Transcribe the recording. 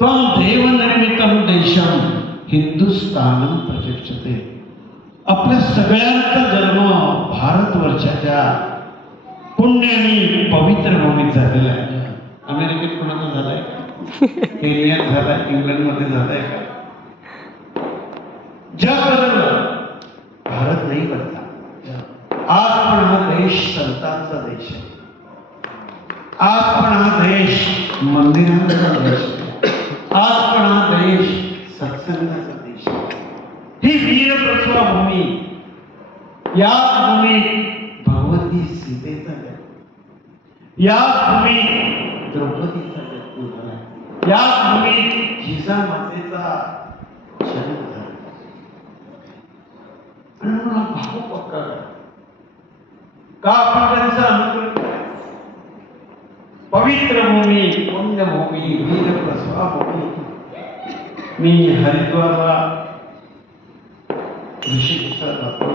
त्वं देवनिर्मितं देशं हिंदुस्थानं प्रचक्षते. आपल्या सगळ्यांचा जन्म भारतवर्षाच्या पुण्य आणि पवित्र भूमीत झालेला आहे. अमेरिकेत कोणाचा झालाय का? केनियात झालाय, इंग्लंडमध्ये झालाय का? जग बदललं, भारत नाही बदला. आज पण हा देश संतांचा देश आहे. आज पण हा देश मंदिरांचा देश आहे. आज पण हा देश सत्संगाचा देश आहे. ही वीरप्रसवा भूमी, या भूमीत भगवती सीतेचा जन्म, या भूमीत द्रौपदीचा जन्म झाला, या भूमीत जिजामातेचा जन्म झाला. आणि मला भावुक वाटतं का आपण त्यांचा अनुकरण करायचं. पवित्र भूमी, पुण्यभूमी, वीरप्रसवा भूमी. मी हरिद्वारला ऋषिकेशला जातो.